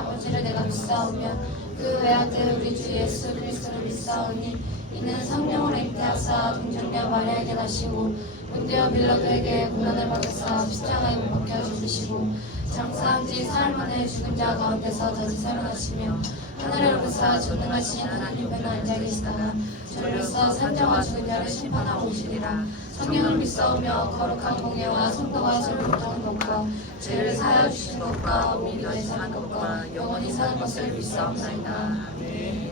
아버지를 내가 믿사오며 그 외아들 우리 주 예수 그리스도를 믿사오니 이는 성령으로 잉태하사 동정녀 마리아에게 나시고 본디오 빌라도에게 고난을 받으사 십자가에 못 박혀 죽으시고 장사한 지 사흘 만에 죽은 자 가운데서 다시 살아나시며 하늘에 오르사 전능하신 하나님 께는 앉아 계시다가 저리로서 산자와 죽은 자를 심판하러 오시리라. 성령을 믿사오며 거룩한 공예와 성도와 죄를 묻는 것과 죄를 사하여 주시는 것과 오미교에 사는 것과 영원히 사는 것을 믿사옵나이다. 아멘.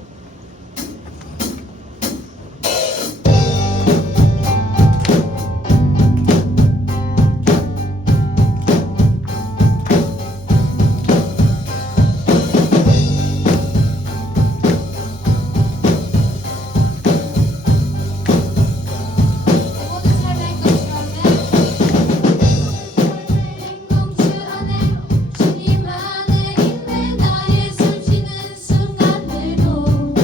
주님 안에 있는 나의 숨 쉬는 순간들도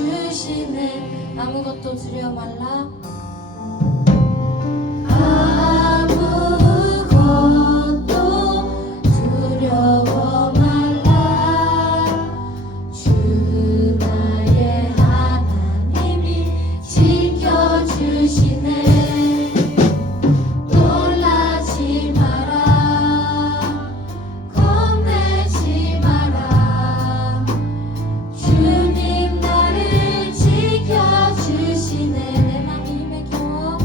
지켜주시네. 아무것도 두려워 말라. 아무것도 두려워 말라. 주 나의 하나님이 지켜주시네. 놀라지 마라. 겁내지 마라. 주님 나를 지켜주시네. 내 맘이 힘에 겨워.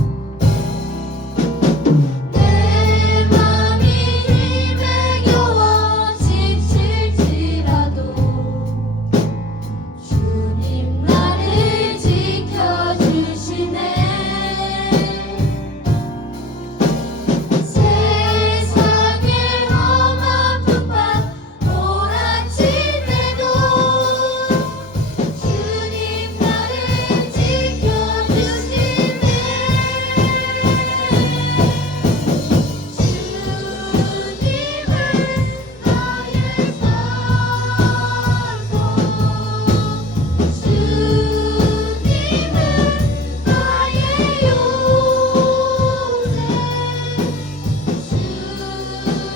내 맘이 힘에 겨워 지칠지라도 주님 나를 지켜주시네. 세상의 험한 풍파 몰아칠 때도 주님 나를 지켜주시네. 주님은 나의 산소. 주님은 나의 요새.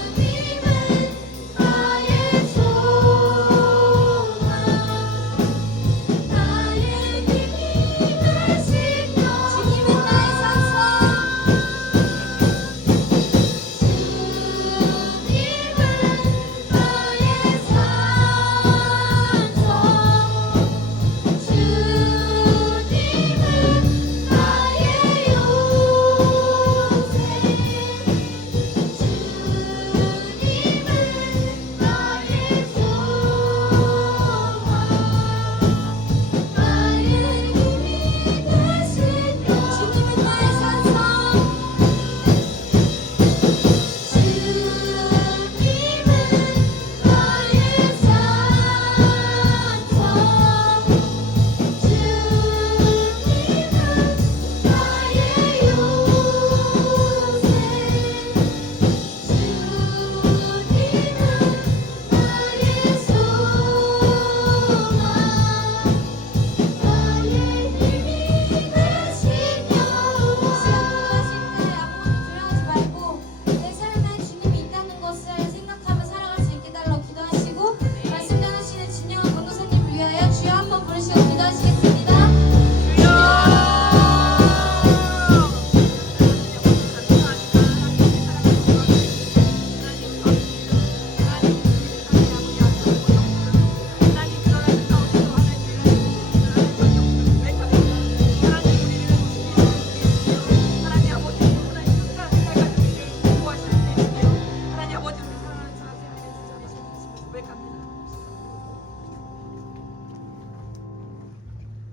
주님은 나의 소망. 나의 힘이 되시며. 주님은 나의 산소. 주님은 나의 산소. 주님은 나의 요새. 주님은 나의 소망. 나의 힘이 되시며. 주님은 나의 산소. 주님은 나의 산소. 주님은 나의 요새. 주님은 나의 소망. 나의 힘이 되시며. 시험하실 때 아무것도 두려워하지 말고 내 삶에 주님이 있다는 것을 생각하며 살아갈 수 있게 달라고 기도하시고, 말씀 전하시는 진영한 권도사님을 위하여 주여 한번 부르시고 기도하시겠습니다.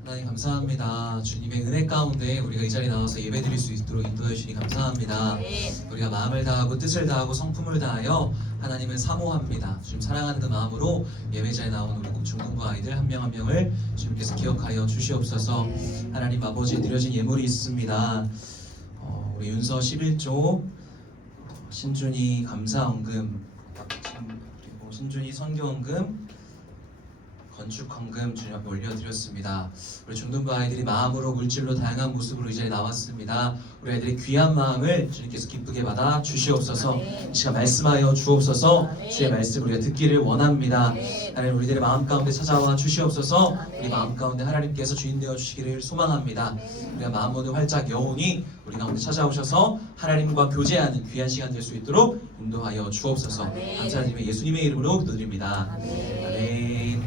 하나님 감사합니다. 주님의 은혜 가운데 우리가 이 자리에 나와서 예배드릴 수 있도록 인도해 주시니 감사합니다. 우리가 마음을 다하고 뜻을 다하고 성품을 다하여 하나님을 사모합니다. 주님 사랑하는 그 마음으로 예배자에 나오는 우리 중등부 아이들 한 명 한 명을 주님께서 기억하여 주시옵소서. 하나님 아버지 드려진 예물이 있습니다. 우리 윤서 11조 신준이 감사헌금, 그리고 신준이 선교헌금, 건축헌금 주님 앞에 올려드렸습니다. 우리 중등부 아이들이 마음으로 물질로 다양한 모습으로 이 자리에 나왔습니다. 우리 아이들의 귀한 마음을 주님께서 기쁘게 받아 주시옵소서. 이 시간 말씀하여 주옵소서. 주의 말씀 우리가 듣기를 원합니다. 하나님 우리들의 마음 가운데 찾아와 주시옵소서. 우리 마음 가운데 하나님께서 주인 되어 주시기를 소망합니다. 우리가 마음 문을 활짝 여오니 우리 가운데 찾아오셔서 하나님과 교제하는 귀한 시간 될 수 있도록 인도하여 주옵소서. 감사드리며 예수님의 이름으로 기도드립니다. 아멘.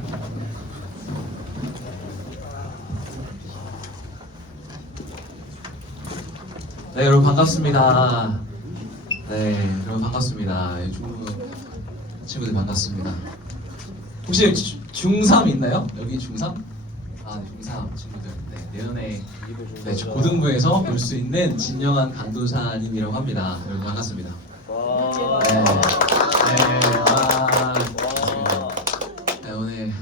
네, 여러분 반갑습니다. 네, 여러분 반갑습니다. 중부 친구들 반갑습니다. 혹시 중3 있나요? 여기 중3? 아, 네, 중3 친구들. 네, 내년에 고등부에서 볼 수 있는 진영한 강도사님이라고 합니다. 여러분 반갑습니다. 네, 네, 네, 오늘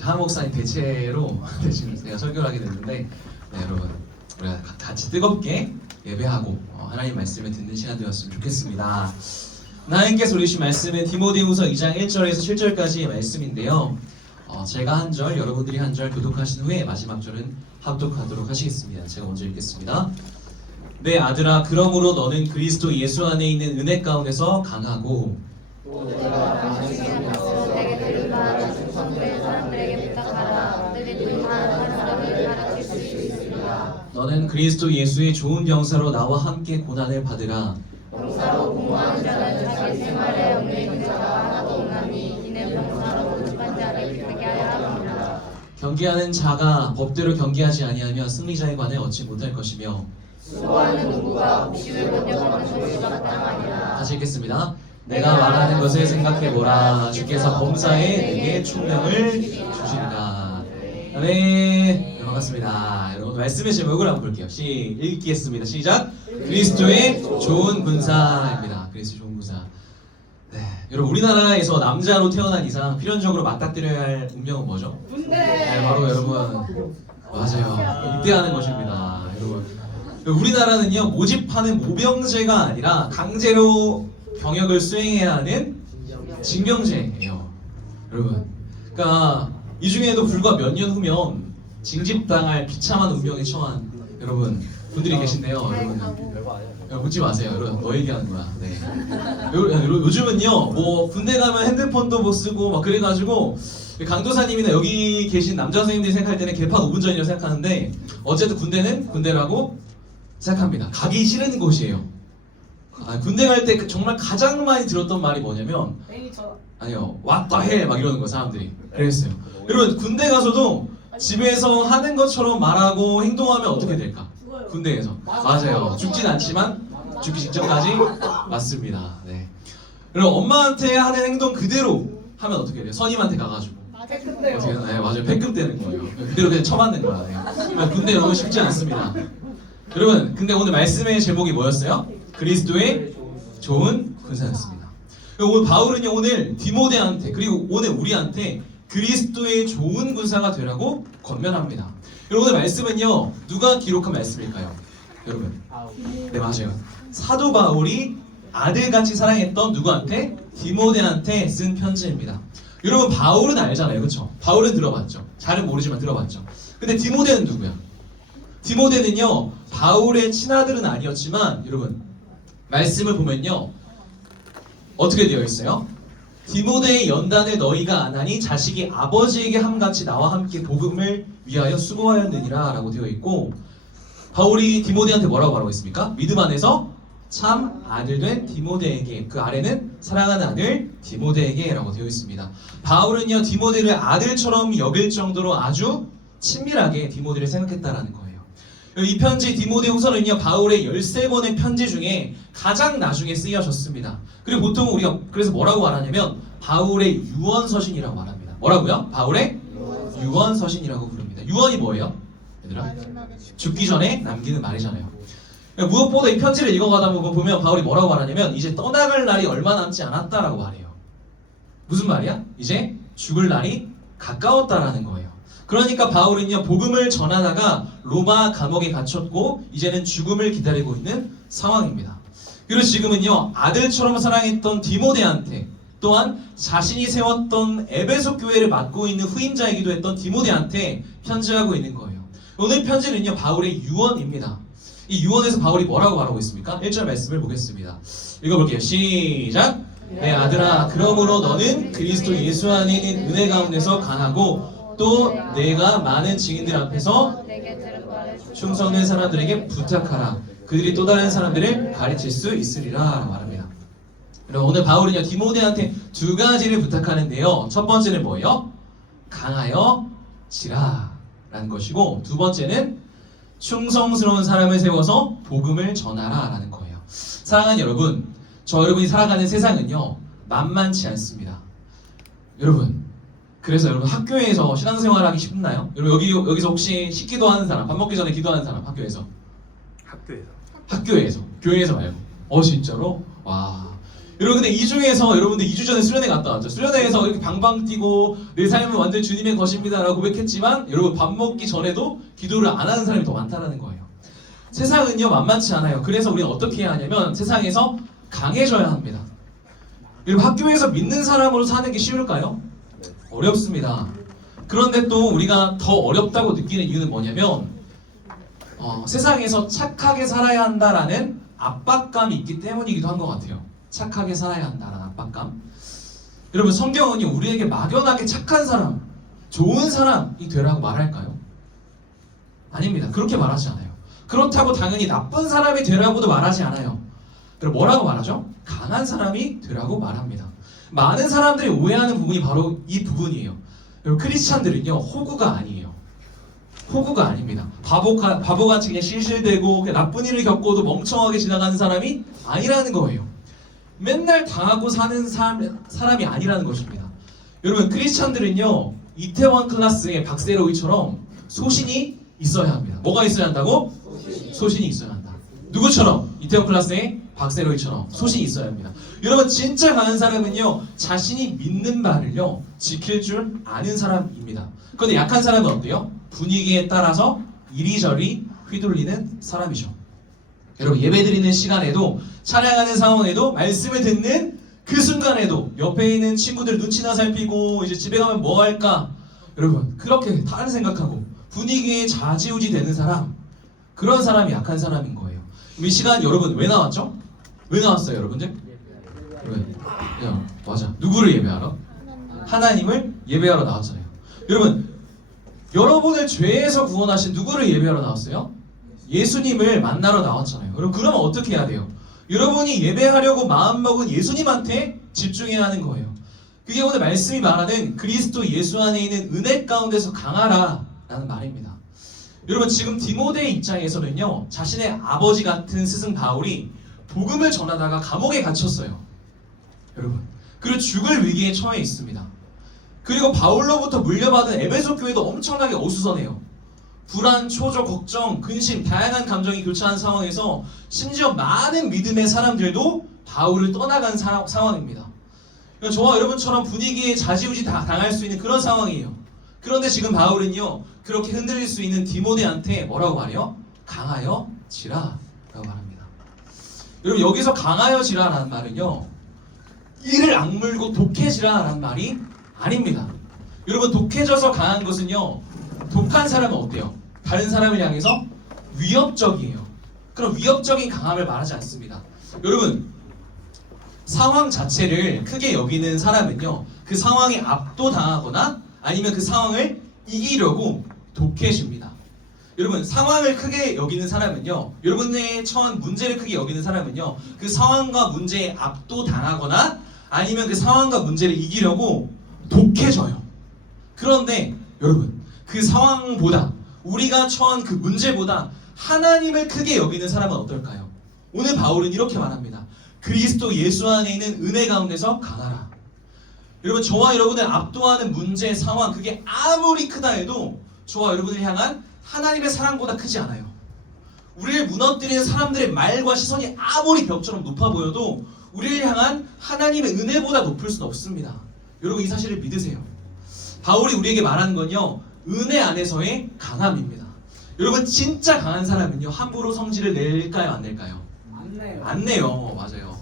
하 목사님 대체로 지금 제가 설교를 하게 됐는데, 네, 여러분 우리가 같이 뜨겁게 예배하고 하나님 말씀을 듣는 시간 되었으면 좋겠습니다. 하나님께서 우리 주신 말씀은 디모데후서 2장 1절에서 7절까지의 말씀인데요. 제가 한 절, 여러분들이 한 절 교독하신 후에 마지막 절은 합독하도록 하시겠습니다. 제가 먼저 읽겠습니다. 내 아들아, 그러므로 너는 그리스도 예수 안에 있는 은혜 가운데서 강하고 내게 들은 충성된 사람들에게 부탁하라. 그들이 불만한 사람을 가르칠 수 있으리라. 너는 그리스도 예수의 좋은 병사로 나와 함께 고난을 받으라. 병사로 공모하는 자는 자기 생활에 얽매이는 자가 하나도 없나니 이는 병사로 모집한 자를 기쁘게 하려 합니다. 경계하는 자가 법대로 경계하지 아니하면 승리자의 관을 얻지 못할 것이며 수고하는 누구가 옥시를 번역하는 것이 마땅하니라. 다시 읽겠습니다. 내가 말하는 것을 생각해보라. 주께서 범사에 내게 충명을 주시리라. 네, 반갑습니다. 여러분 말씀의 제목을 한번 볼게요. 읽겠습니다. 시작. 그리스도의 좋은 군사입니다. 그리스도 좋은 군사. 네, 여러분 우리나라에서 남자로 태어난 이상 필연적으로 맞닥뜨려야 할 운명은 뭐죠? 네, 바로 여러분 맞아요. 입대하는 것입니다. 여러분 우리나라는요 모집하는 모병제가 아니라 강제로 병역을 수행해야 하는 징병제예요. 여러분, 그러니까 이 중에도 불과 몇 년 후면 징집당할 비참한 운명에 처한 여러분 분들이 계신데요. 여러분 묻지 마세요. 여러분 너 얘기하는 거야. 네. 요즘은요 뭐 군대 가면 핸드폰도 못 쓰고 막 그래가지고 강도사님이나 여기 계신 남자 선생님들이 생각할 때는 개판 5분 전이라고 생각하는데 어쨌든 군대는 군대라고 생각합니다. 가기 싫은 곳이에요. 군대 갈 때 정말 가장 많이 들었던 말이 뭐냐면 아니요 What the hell 막 이러는 거 사람들이 그랬어요. 여러분 군대 가서도 집에서 하는 것처럼 말하고 행동하면 어떻게 될까? 군대에서 맞아요. 죽진 않지만 죽기 직전까지 맞습니다. 네. 그리고 엄마한테 하는 행동 그대로 하면 어떻게 돼요? 선임한테 가가지고 어떻게 해요? 네 맞아요. 패급 되는 거예요. 그대로 그냥 쳐맞는 거야. 네. 군대 너무 쉽지 않습니다. 여러분 근데 오늘 말씀의 제목이 뭐였어요? 그리스도의 좋은 군사였습니다. 오늘 바울은요 오늘 디모데한테 그리고 오늘 우리한테 그리스도의 좋은 군사가 되라고 권면합니다. 여러분 오늘 말씀은요 누가 기록한 말씀일까요? 여러분 네 맞아요. 사도 바울이 아들같이 사랑했던 누구한테? 디모데한테 쓴 편지입니다. 여러분 바울은 알잖아요, 그렇죠? 바울은 들어봤죠. 잘은 모르지만 들어봤죠. 근데 디모데는 누구야? 디모데는요 바울의 친아들은 아니었지만 여러분 말씀을 보면요 어떻게 되어 있어요? 디모데의 연단을 너희가 안 하니 자식이 아버지에게 함같이 나와 함께 복음을 위하여 수고하였느니라 라고 되어 있고 바울이 디모데한테 뭐라고 말하고 있습니까? 믿음 안에서 참 아들 된 디모데에게 그 아래는 사랑하는 아들 디모데에게 라고 되어 있습니다. 바울은요 디모데를 아들처럼 여길 정도로 아주 친밀하게 디모데를 생각했다라는 거예요. 이 편지 디모데후서는요 바울의 13권의 편지 중에 가장 나중에 쓰여졌습니다. 그리고 보통 우리가 그래서 뭐라고 말하냐면 바울의 유언서신이라고 말합니다. 뭐라고요? 바울의 유언서신이라고 부릅니다. 유언이 뭐예요? 얘들아? 죽기 전에 남기는 말이잖아요. 무엇보다 이 편지를 읽어가다 보면 바울이 뭐라고 말하냐면 이제 떠나갈 날이 얼마 남지 않았다라고 말해요. 무슨 말이야? 이제 죽을 날이 가까웠다라는 거예요. 그러니까 바울은요 복음을 전하다가 로마 감옥에 갇혔고 이제는 죽음을 기다리고 있는 상황입니다. 그리고 지금은요 아들처럼 사랑했던 디모데한테 또한 자신이 세웠던 에베소 교회를 맡고 있는 후임자이기도 했던 디모데한테 편지하고 있는 거예요. 오늘 편지는요 바울의 유언입니다. 이 유언에서 바울이 뭐라고 말하고 있습니까? 1절 말씀을 보겠습니다. 읽어볼게요. 시작! 내 아들아 그러므로 너는 그리스도 예수 안에 있는 은혜 가운데서 강하고 또 내가 많은 증인들 앞에서 충성된 사람들에게 부탁하라. 그들이 또 다른 사람들을 가르칠 수 있으리라 라고 말합니다. 그럼 오늘 바울은요 디모데한테 두 가지를 부탁하는데요. 첫 번째는 뭐예요? 강하여 지라 라는 것이고 두 번째는 충성스러운 사람을 세워서 복음을 전하라 라는 거예요. 사랑하는 여러분, 저 여러분이 살아가는 세상은요 만만치 않습니다. 여러분 그래서 여러분 학교에서 신앙생활하기 쉽나요? 여러분 여기서 혹시 식기도 하는 사람, 밥 먹기 전에 기도하는 사람 학교에서? 학교에서 교회에서 말고 진짜로? 와 여러분 근데 이 중에서 여러분들 2주 전에 수련회 갔다 왔죠. 수련회에서 이렇게 방방 뛰고 내 삶은 완전 주님의 것입니다 라고 고백했지만 여러분 밥 먹기 전에도 기도를 안 하는 사람이 더 많다는 거예요. 세상은요 만만치 않아요. 그래서 우리는 어떻게 해야 하냐면 세상에서 강해져야 합니다. 여러분 학교에서 믿는 사람으로 사는 게 쉬울까요? 어렵습니다. 그런데 또 우리가 더 어렵다고 느끼는 이유는 뭐냐면 세상에서 착하게 살아야 한다라는 압박감이 있기 때문이기도 한 것 같아요. 착하게 살아야 한다라는 압박감. 여러분, 성경은요 우리에게 막연하게 착한 사람, 좋은 사람이 되라고 말할까요? 아닙니다. 그렇게 말하지 않아요. 그렇다고 당연히 나쁜 사람이 되라고도 말하지 않아요. 그럼 뭐라고 말하죠? 강한 사람이 되라고 말합니다. 많은 사람들이 오해하는 부분이 바로 이 부분이에요. 여러분, 크리스찬들은요 호구가 아니에요. 호구가 아닙니다. 바보같이 그냥 실실대고 그냥 나쁜 일을 겪고도 멍청하게 지나가는 사람이 아니라는 거예요. 맨날 당하고 사는 사람이 아니라는 것입니다. 여러분, 크리스찬들은요 이태원 클라스의 박세로이처럼 소신이 있어야 합니다. 뭐가 있어야 한다고? 소신이 있어야 한다. 누구처럼? 이태원 클라스의 박세로이처럼 소신이 있어야 합니다. 여러분, 진짜 강한 사람은요 자신이 믿는 바를요 지킬 줄 아는 사람입니다. 그런데 약한 사람은 어때요? 분위기에 따라서 이리저리 휘둘리는 사람이죠. 여러분, 예배드리는 시간에도, 찬양하는 상황에도, 말씀을 듣는 그 순간에도 옆에 있는 친구들 눈치나 살피고 이제 집에 가면 뭐 할까? 여러분, 그렇게 다른 생각하고 분위기에 좌지우지 되는 사람, 그런 사람이 약한 사람인 거예요. 이 시간 여러분 왜 나왔죠? 왜 나왔어요, 여러분들? 왜? 야, 맞아. 누구를 예배하러? 하나님을 예배하러 나왔잖아요. 여러분, 여러분을 죄에서 구원하신 누구를 예배하러 나왔어요? 예수님을 만나러 나왔잖아요. 여러분, 그러면 어떻게 해야 돼요? 여러분이 예배하려고 마음먹은 예수님한테 집중해야 하는 거예요. 그게 오늘 말씀이 말하는 그리스도 예수 안에 있는 은혜 가운데서 강하라 라는 말입니다. 여러분, 지금 디모데 입장에서는요 자신의 아버지 같은 스승 바울이 복음을 전하다가 감옥에 갇혔어요. 여러분, 그리고 죽을 위기에 처해 있습니다. 그리고 바울로부터 물려받은 에베소 교회도 엄청나게 어수선해요. 불안, 초조, 걱정, 근심, 다양한 감정이 교차한 상황에서 심지어 많은 믿음의 사람들도 바울을 떠나간 상황입니다. 저와 여러분처럼 분위기에 좌지우지 당할 수 있는 그런 상황이에요. 그런데 지금 바울은요 그렇게 흔들릴 수 있는 디모데한테 뭐라고 말해요? 강하여 지라 라고 말합니다. 여러분, 여기서 강하여 지라 라는 말은요 이를 악물고 독해지라 라는 말이 아닙니다. 여러분, 독해져서 강한 것은요 독한 사람은 어때요? 다른 사람을 향해서 위협적이에요. 그럼 위협적인 강함을 말하지 않습니다. 여러분, 상황 자체를 크게 여기는 사람은요 그 상황에 압도당하거나 아니면 그 상황을 이기려고 독해집니다. 여러분, 상황을 크게 여기는 사람은요, 여러분의 처한 문제를 크게 여기는 사람은요 그 상황과 문제에 압도당하거나 아니면 그 상황과 문제를 이기려고 독해져요. 그런데 여러분, 그 상황보다, 우리가 처한 그 문제보다 하나님을 크게 여기는 사람은 어떨까요? 오늘 바울은 이렇게 말합니다. 그리스도 예수 안에 있는 은혜 가운데서 강하라. 여러분, 저와 여러분을 압도하는 문제, 상황, 그게 아무리 크다 해도 저와 여러분을 향한 하나님의 사랑보다 크지 않아요. 우리를 무너뜨리는 사람들의 말과 시선이 아무리 벽처럼 높아 보여도 우리를 향한 하나님의 은혜보다 높을 수는 없습니다. 여러분, 이 사실을 믿으세요. 바울이 우리에게 말하는 건요 은혜 안에서의 강함입니다. 여러분, 진짜 강한 사람은요 함부로 성질을 낼까요, 안 낼까요? 안 내요. 맞아요.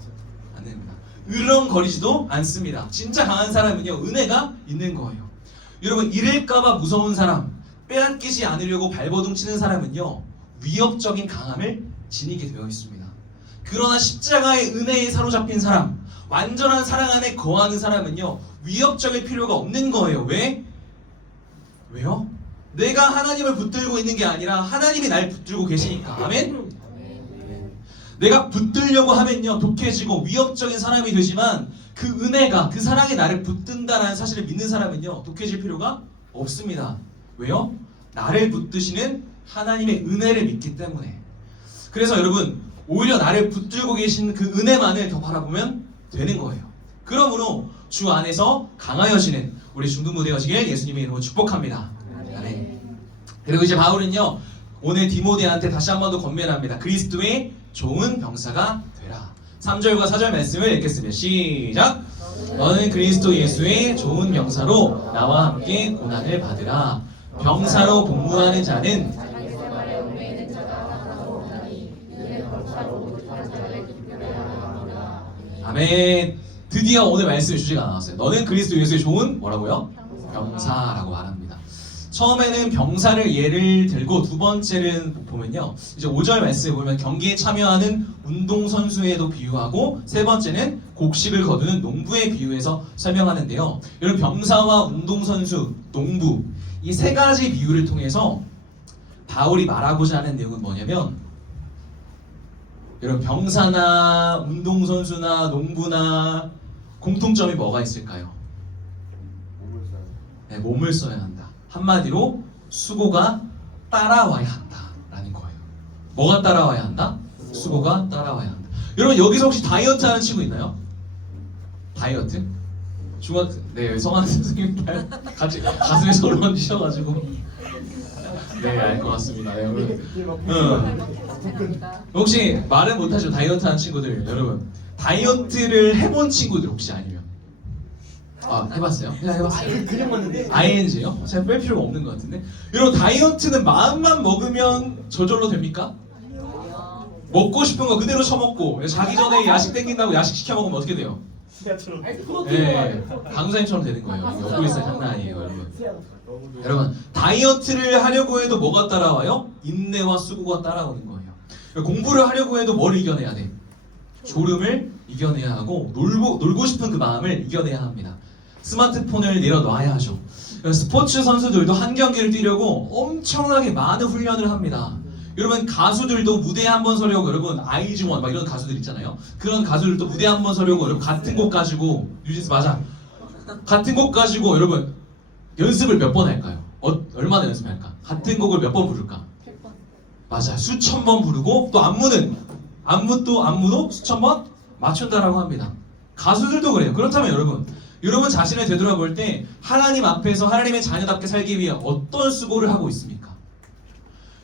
안 냅니다. 으렁거리지도 않습니다. 진짜 강한 사람은요 은혜가 있는 거예요. 여러분, 잃을까봐 무서운 사람, 빼앗기지 않으려고 발버둥 치는 사람은요 위협적인 강함을 지니게 되어 있습니다. 그러나 십자가의 은혜에 사로잡힌 사람, 완전한 사랑 안에 거하는 사람은요 위협적일 필요가 없는 거예요. 왜? 왜요? 내가 하나님을 붙들고 있는 게 아니라 하나님이 날 붙들고 계시니까. 아멘? 내가 붙들려고 하면요 독해지고 위협적인 사람이 되지만 그 은혜가, 그 사랑이 나를 붙든다는 사실을 믿는 사람은요 독해질 필요가 없습니다. 왜요? 나를 붙드시는 하나님의 은혜를 믿기 때문에. 그래서 여러분, 오히려 나를 붙들고 계신 그 은혜만을 더 바라보면 되는 거예요. 그러므로 주 안에서 강하여지는 우리 중등부 되어지길 예수님의 이름으로 축복합니다. 아멘. 그리고 이제 바울은요 오늘 디모데한테 다시 한 번 더 권면합니다. 그리스도의 좋은 병사가 되라. 3절과 4절 말씀을 읽겠습니다. 시작! 너는 그리스도 예수의 좋은 병사로 나와 함께 고난을 받으라. 병사로 복무하는 자는 아멘. 드디어 오늘 말씀의 주제가 나왔어요. 너는 그리스도 예수의 좋은 뭐라고요? 병사라고 말합니다. 처음에는 병사를 예를 들고 두 번째는 보면요. 이제 5절 말씀에 보면 경기에 참여하는 운동선수에도 비유하고 세 번째는 곡식을 거두는 농부에 비유해서 설명하는데요. 여러분 병사와 운동선수, 농부 이 세 가지 비유를 통해서 바울이 말하고자 하는 내용은 뭐냐면 여러분 병사나 운동선수나 농부나 공통점이 뭐가 있을까요? 네, 몸을 써야 한다. 한마디로 수고가 따라와야 한다라는 거예요. 뭐가 따라와야 한다? 수고가 따라와야 한다. 여러분 여기서 혹시 다이어트 하는 친구 있나요? 다이어트? 네, 성한 선생님 같이 가슴에 손을 얹으셔가지고 네, 알 것 같습니다. 네, 혹시 말은 못하죠? 다이어트 하는 친구들 여러분 다이어트를 해본 친구들 혹시 아니면 해봤어요? 그냥 해봤어요? 그냥 왔는데 ING요? 제가 뺄 필요가 없는 것 같은데 여러분 다이어트는 마음만 먹으면 저절로 됩니까? 먹고 싶은 거 그대로 처먹고 자기 전에 야식 땡긴다고 야식 시켜 먹으면 어떻게 돼요? 지하철로 네, 강사님처럼 되는 거예요. 여기서 장난 아니에요, 여러분. 여러분 다이어트를 하려고 해도 뭐가 따라와요? 인내와 수고가 따라오는 거예요. 공부를 하려고 해도 뭘 이겨내야 돼? 졸음을 이겨내야 하고 놀고 싶은 그 마음을 이겨내야 합니다. 스마트폰을 내려놔야 하죠. 스포츠 선수들도 한 경기를 뛰려고 엄청나게 많은 훈련을 합니다. 여러분 가수들도 무대에 한번 서려고 여러분 아이즈원 막 이런 가수들 있잖아요. 그런 가수들도 무대에 한번 서려고 여러분 같은 곡 가지고 뉴진스 맞아. 같은 곡 가지고 여러분 연습을 몇 번 할까요? 얼마나 연습할까? 같은 곡을 몇 번 부를까? 100번. 맞아요. 수천 번 부르고 또 안무도 수천 번 맞춘다라고 합니다. 가수들도 그래요. 그렇다면 여러분 자신을 되돌아볼 때 하나님 앞에서 하나님의 자녀답게 살기 위해 어떤 수고를 하고 있습니까?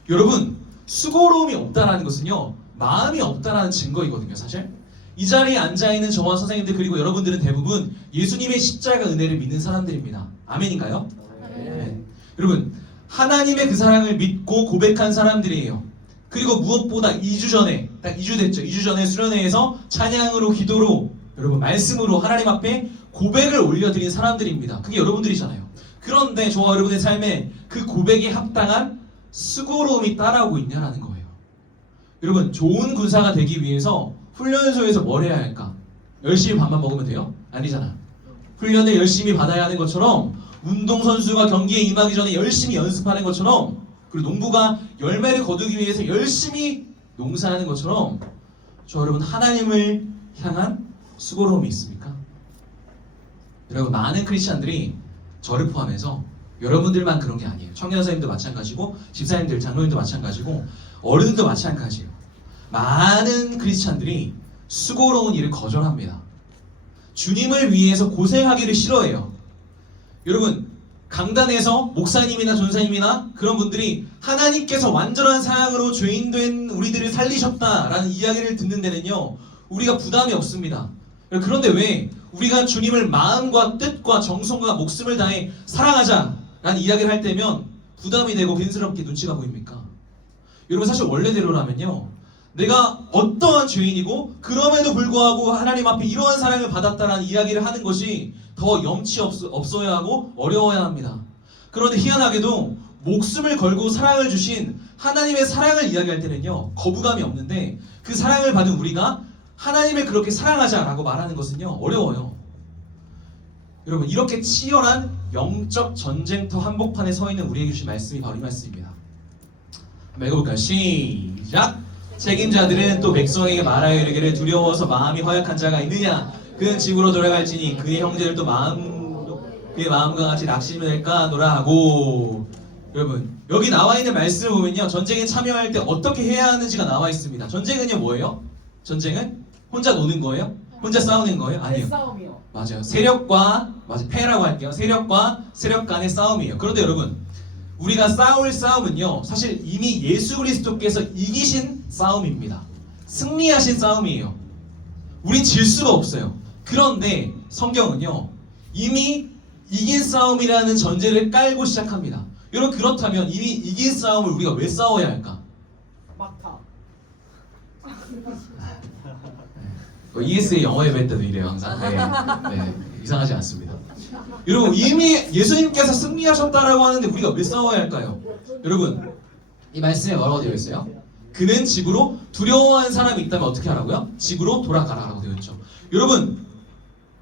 여러분 수고로움이 없다라는 것은요 마음이 없다라는 증거이거든요. 사실 이 자리에 앉아있는 저와 선생님들 그리고 여러분들은 대부분 예수님의 십자가 은혜를 믿는 사람들입니다. 아멘인가요? 네. 여러분 하나님의 그 사랑을 믿고 고백한 사람들이에요. 그리고 무엇보다 2주 전에 딱 2주 됐죠. 2주 전에 수련회에서 찬양으로 기도로 여러분 말씀으로 하나님 앞에 고백을 올려드린 사람들입니다. 그게 여러분들이잖아요. 그런데 저와 여러분의 삶에 그 고백에 합당한 수고로움이 따라오고 있냐라는 거예요. 여러분 좋은 군사가 되기 위해서 훈련소에서 뭘 해야 할까? 열심히 밥만 먹으면 돼요? 아니잖아. 훈련을 열심히 받아야 하는 것처럼 운동선수가 경기에 임하기 전에 열심히 연습하는 것처럼 그리고 농부가 열매를 거두기 위해서 열심히 농사하는 것처럼 저 여러분 하나님을 향한 수고로움이 있습니까? 여러분 많은 크리스찬들이 저를 포함해서 여러분들만 그런 게 아니에요. 청년선생님도 마찬가지고 집사님들, 장로님도 마찬가지고 어른들도 마찬가지예요. 많은 크리스찬들이 수고로운 일을 거절합니다. 주님을 위해서 고생하기를 싫어해요. 여러분 강단에서 목사님이나 전사님이나 그런 분들이 하나님께서 완전한 사랑으로 죄인된 우리들을 살리셨다라는 이야기를 듣는 데는요 우리가 부담이 없습니다. 그런데 왜 우리가 주님을 마음과 뜻과 정성과 목숨을 다해 사랑하자라는 이야기를 할 때면 부담이 되고 괜스럽게 눈치가 보입니까? 여러분 사실 원래대로라면요 내가 어떠한 죄인이고 그럼에도 불구하고 하나님 앞에 이러한 사랑을 받았다라는 이야기를 하는 것이 더 염치 없어야 하고 어려워야 합니다. 그런데 희한하게도 목숨을 걸고 사랑을 주신 하나님의 사랑을 이야기할 때는요 거부감이 없는데 그 사랑을 받은 우리가 하나님을 그렇게 사랑하자라고 말하는 것은요 어려워요. 여러분 이렇게 치열한 영적 전쟁터 한복판에 서 있는 우리에게 주신 말씀이 바로 이 말씀입니다. 한번 읽어볼까요? 시작! 책임자들은 또 백성에게 말하여 이르기를 두려워서 마음이 허약한 자가 있느냐? 그는 집으로 돌아갈지니 그의 형제를 또 그의 마음과 같이 낙심이 될까 하노라 하고 여러분 여기 나와 있는 말씀을 보면요 전쟁에 참여할 때 어떻게 해야 하는지가 나와 있습니다. 전쟁은요 뭐예요? 전쟁은 혼자 노는 거예요? 혼자 싸우는 거예요? 아니요. 싸움이요. 맞아요. 패라고 할게요. 세력과 세력 간의 싸움이에요. 그런데 여러분 우리가 싸울 싸움은요 사실 이미 예수 그리스도께서 이기신 싸움입니다. 승리하신 싸움이에요. 우린 질 수가 없어요. 그런데 성경은요 이미 이긴 싸움이라는 전제를 깔고 시작합니다. 여러분 그렇다면 이미 이긴 싸움을 우리가 왜 싸워야 할까? 막타. ESA 영어 예배 때도 이래요 항상. 네, 이상하지 않습니다. 여러분 이미 예수님께서 승리하셨다라고 하는데 우리가 왜 싸워야 할까요? 여러분 이 말씀에 뭐라고 되어 있어요? 그는 집으로 두려워하는 사람이 있다면 어떻게 하라고요? 집으로 돌아가라라고 되어 있죠. 여러분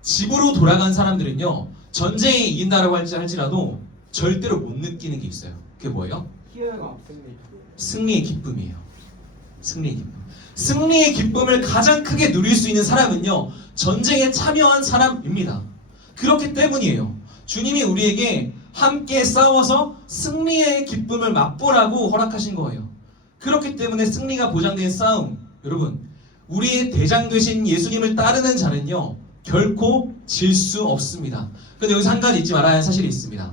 집으로 돌아간 사람들은요 전쟁에 이긴다라고 할지라도 절대로 못 느끼는 게 있어요. 그게 뭐예요? 희열과 승리. 승리의 기쁨이에요. 승리의 기쁨. 승리의 기쁨을 가장 크게 누릴 수 있는 사람은요 전쟁에 참여한 사람입니다. 그렇기 때문이에요. 주님이 우리에게 함께 싸워서 승리의 기쁨을 맛보라고 허락하신 거예요. 그렇기 때문에 승리가 보장된 싸움, 여러분 우리의 대장 되신 예수님을 따르는 자는요 결코 질 수 없습니다. 근데 여기서 한 가지 잊지 말아야 할 사실이 있습니다.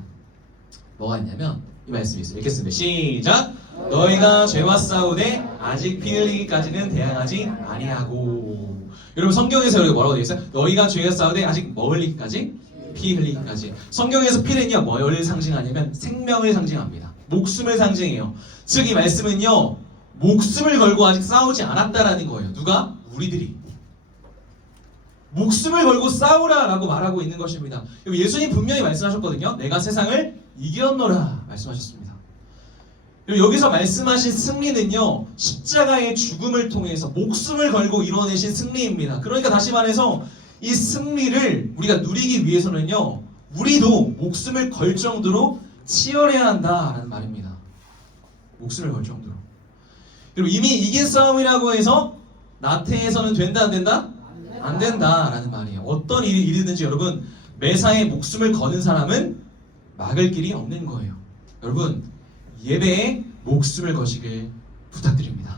뭐가 있냐면 이 말씀이 있어요. 읽겠습니다. 시작! 너희가 죄와 싸우되 아직 피 흘리기까지는 대항하지 아니하고. 여러분 성경에서 여기 뭐라고 되어 있어요? 너희가 죄와 싸우되 아직 뭐 흘리기까지? 피 흘리기까지. 성경에서 피는요 뭘 상징하냐면 생명을 상징합니다. 목숨을 상징해요. 즉 이 말씀은요 목숨을 걸고 아직 싸우지 않았다라는 거예요. 누가? 우리들이. 목숨을 걸고 싸우라라고 말하고 있는 것입니다. 예수님 분명히 말씀하셨거든요. 내가 세상을 이겼노라 말씀하셨습니다. 여기서 말씀하신 승리는요 십자가의 죽음을 통해서 목숨을 걸고 이뤄내신 승리입니다. 그러니까 다시 말해서 이 승리를 우리가 누리기 위해서는요 우리도 목숨을 걸 정도로 치열해야 한다라는 말입니다. 목숨을 걸 정도로. 그리고 이미 이긴 싸움이라고 해서 나태해서는 된다 안 된다? 안 된다라는 말이에요. 어떤 일이든지 여러분 매사에 목숨을 거는 사람은 막을 길이 없는 거예요. 여러분 예배에 목숨을 거시길 부탁드립니다.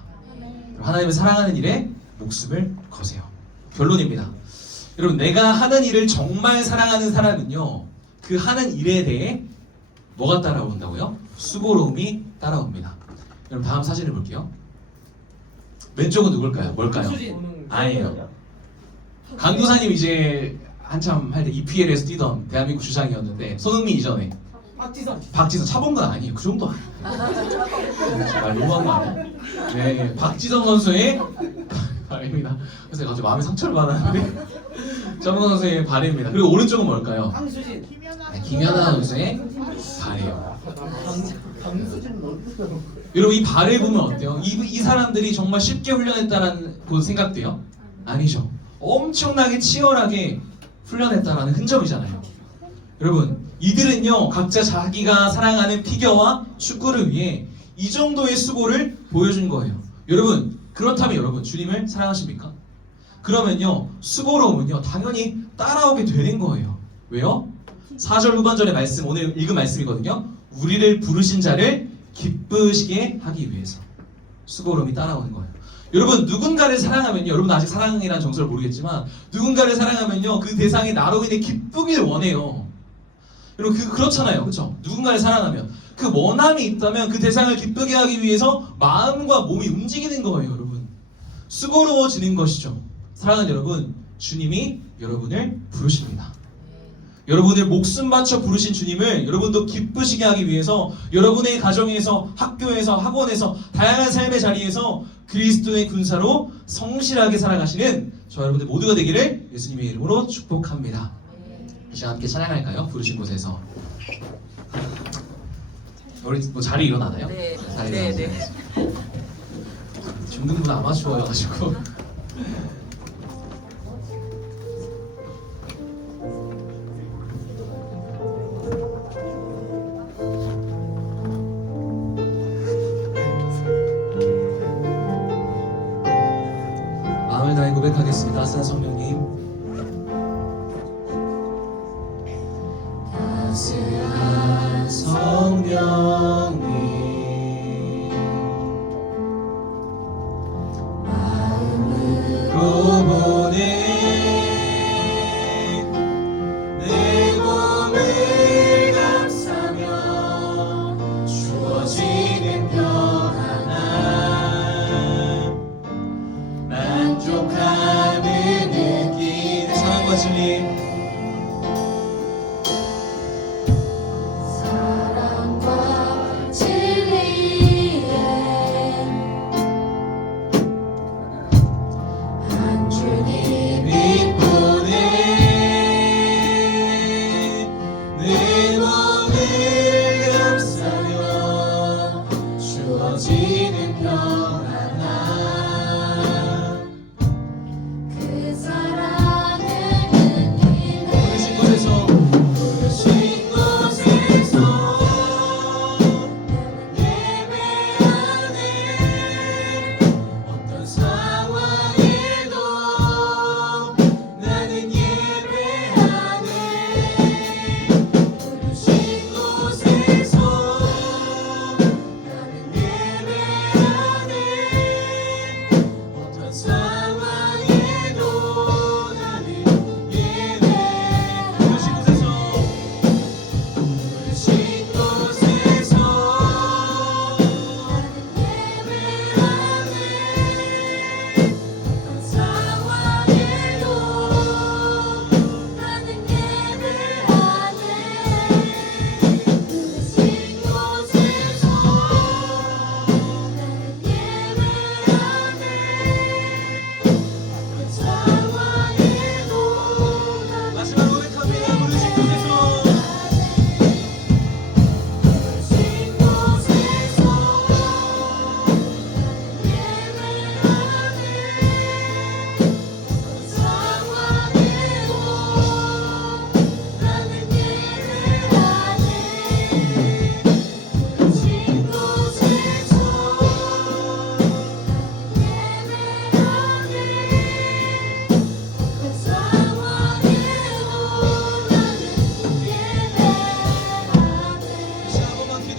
하나님을 사랑하는 일에 목숨을 거세요. 결론입니다. 여러분 내가 하는 일을 정말 사랑하는 사람은요 그 하는 일에 대해 뭐가 따라온다고요? 수고로움이 따라옵니다. 여러분 다음 사진을 볼게요. 왼쪽은 누굴까요? 뭘까요? 아니에요. 강도사님 이제 한참 할 때 EPL에서 뛰던 대한민국 주장이었는데 손흥민 이전에 박지성 차본 건 아니에요. 그 정도 아니에요. 정말 너무한 거 아니에요? 네, 박지성 선수의 발입니다. 그래서 갑자기 마음의 상처를 받았는데 차본 선수의 발입니다. 그리고 오른쪽은 뭘까요? 황수진. 네, 김연아 선수의 발이에요. 강수진 여러분 이 발을 보면 어때요? 이 사람들이 정말 쉽게 훈련했다라는 그 생각돼요? 아니죠. 엄청나게 치열하게 훈련했다라는 흔적이잖아요. 여러분 이들은요 각자 자기가 사랑하는 피겨와 축구를 위해 이 정도의 수고를 보여준 거예요. 여러분 그렇다면 여러분 주님을 사랑하십니까? 그러면요 수고로움은요 당연히 따라오게 되는 거예요. 왜요? 4절 후반절의 말씀 오늘 읽은 말씀이거든요. 우리를 부르신 자를 기쁘시게 하기 위해서 수고로움이 따라오는 거예요. 여러분 누군가를 사랑하면요 여러분 아직 사랑이라는 정서를 모르겠지만 누군가를 사랑하면요 그 대상이 나로 인해 기쁘길 원해요. 여러분 그렇잖아요. 그렇죠? 누군가를 사랑하면 그 원함이 있다면 그 대상을 기쁘게 하기 위해서 마음과 몸이 움직이는 거예요. 여러분 수고로워지는 것이죠. 사랑하는 여러분 주님이 여러분을 부르십니다. 여러분을 목숨 바쳐 부르신 주님을 여러분도 기쁘시게 하기 위해서 여러분의 가정에서 학교에서 학원에서 다양한 삶의 자리에서 그리스도의 군사로 성실하게 살아가시는 저 여러분들 모두가 되기를 예수님의 이름으로 축복합니다. 이 시간 함께 찬양할까요? 부르신 곳에서 우리 뭐 자리 일어나나요? 네. 자리 네, 일어나세요. 중등분 아마추어여가지고 마음을 다해 고백하겠습니다. 따스한 성령님 따스한 성령님 마음으로 보내 내 몸을 감싸며 주어지는 평안함 만족함을 느끼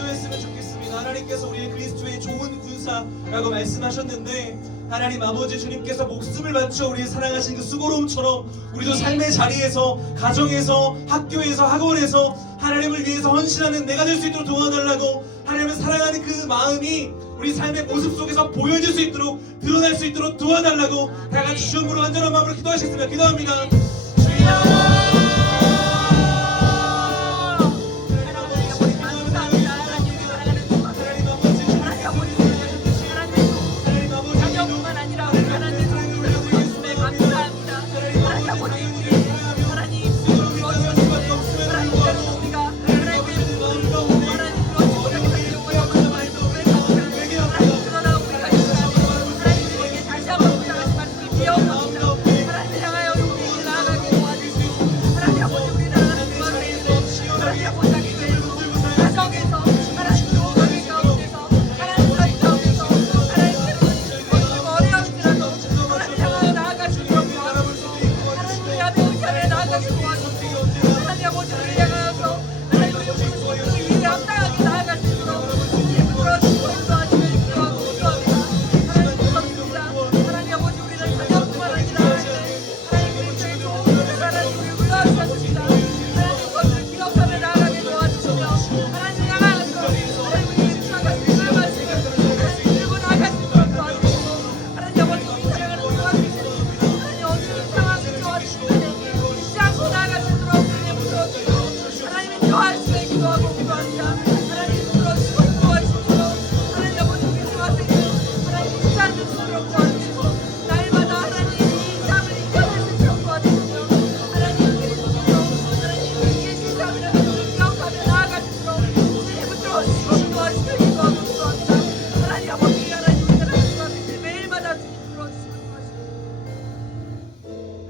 기도했으면 좋겠습니다. 하나님께서 우리의 그리스도의 좋은 군사라고 말씀하셨는데 하나님 아버지 주님께서 목숨을 바쳐 우리를 사랑하신 그 수고로움처럼 우리도 삶의 자리에서 가정에서 학교에서 학원에서 하나님을 위해서 헌신하는 내가 될 수 있도록 도와달라고 하나님을 사랑하는 그 마음이 우리 삶의 모습 속에서 보여질 수 있도록 드러날 수 있도록 도와달라고 다 같이 주님으로 완전한 마음으로 기도하시겠습니다. 기도합니다.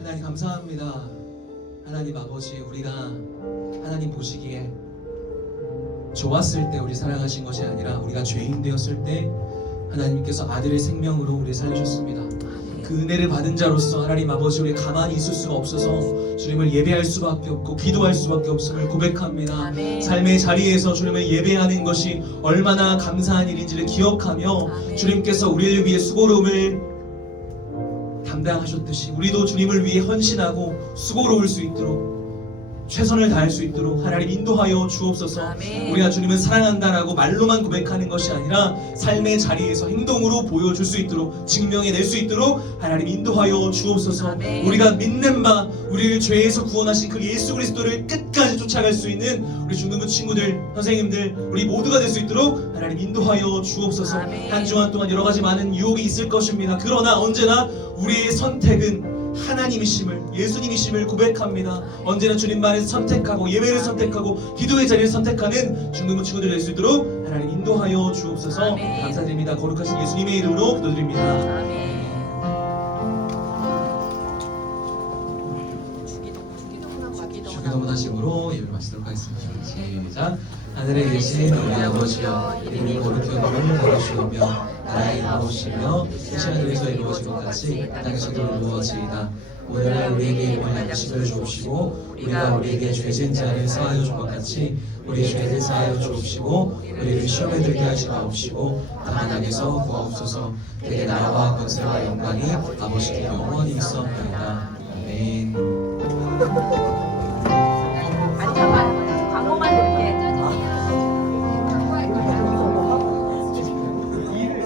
하나님 감사합니다. 하나님 아버지 우리가 하나님 보시기에 좋았을 때 우리 사랑하신 것이 아니라 우리가 죄인 되었을 때 하나님께서 아들의 생명으로 우리 살리셨습니다. 그 은혜를 받은 자로서 하나님 아버지 우리 가만히 있을 수가 없어서 주님을 예배할 수밖에 없고 기도할 수밖에 없음을 고백합니다. 아멘. 삶의 자리에서 주님을 예배하는 것이 얼마나 감사한 일인지를 기억하며 아멘. 주님께서 우리를 위해 수고로움을 담당하셨듯이 우리도 주님을 위해 헌신하고 수고로울 수 있도록 최선을 다할 수 있도록 하나님 인도하여 주옵소서. 아멘. 우리가 주님을 사랑한다라고 말로만 고백하는 것이 아니라 삶의 자리에서 행동으로 보여줄 수 있도록 증명해낼 수 있도록 하나님 인도하여 주옵소서. 아멘. 우리가 믿는 바 우리를 죄에서 구원하신 그 예수 그리스도를 끝까지 쫓아갈 수 있는 우리 중등부 친구들 선생님들 우리 모두가 될 수 있도록 하나님 인도하여 주옵소서. 아멘. 한 주간 동안 여러 가지 많은 유혹이 있을 것입니다. 그러나 언제나 우리의 선택은 하나님이심을 예수님이심을 고백합니다. 언제나 주님만을 선택하고 예배를 선택하고 기도의 자리를 선택하는 중등부 친구들 될 수 있도록 하나님 인도하여 주옵소서. 아멘. 감사드립니다. 거룩하신 예수님의 이름으로 기도드립니다. 아멘. 주기도문 하심으로 예배를 마치도록 하겠습니다. 시작. 하늘에 계신 우리 아버지여 이름이 거룩히 여김을 받으시오며 나라의 나오시며 뜻이 하늘에서 이루어진 것 같이 땅에서도 이루어지이다. 오늘날 우리에게 일용할 양식을 주옵시고 우리가 우리에게 죄진 자를 사하여 준 것 같이 우리 죄를 사하여 주옵시고 우리를 시험에 들게 하지 마옵시고 다만 악에서 구하옵소서. 대개 나라와 권세와 영광이 아버지께 영원히 있사옵나이다. 아멘.